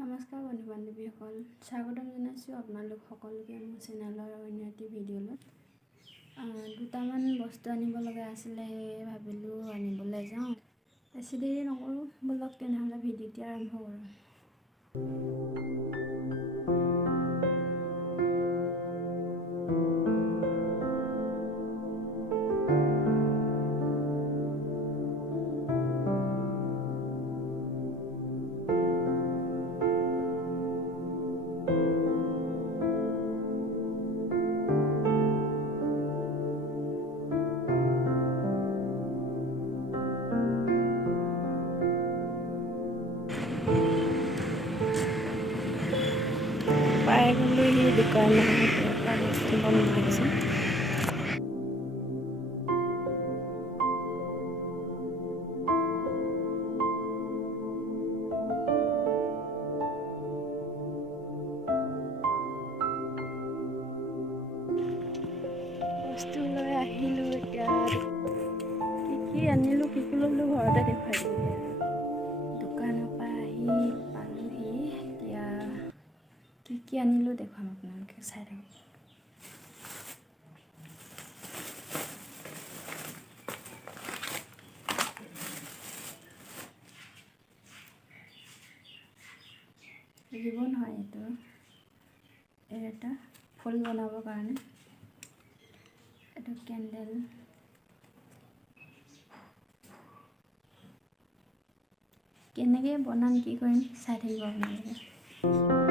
নমস্কাৰ বন্ধু বান্ধৱীসকল, স্বাগতম জনাইছোঁ আপোনালোক সকলোকে মোৰ চেনেলৰ অন্য এটি ভিডিঅ'লৈ। দুটামান বস্তু আনিব লগা আছিলে, সেয়ে ভাবিলোঁ আনিবলৈ যাওঁ। বেছি দেৰি নকৰোঁ, ব'লক তেনেহ'লে ভিডিঅ'টি আৰম্ভ কৰোঁ। পাই গ'লো সেই দোকানখনৰ বস্তু বনোৱা হৈছে। বস্তু লৈ আহিলোঁ, এতিয়া কি আনিলোঁ কি ল'লোঁ ঘৰতে দেখুৱাই দিলোঁ। দোকানৰ পৰা আহি পালোহি, এতিয়া কি আনিলোঁ দেখুৱাম আপোনালোকে, চাই থাকক। ৰিবন হয় এইটো, এটা ফুল বনাবৰ কাৰণে। এইটো কেণ্ডেল, কেনেকৈ বনাম কি কৰিম চাই থাকিব আপোনালোকে।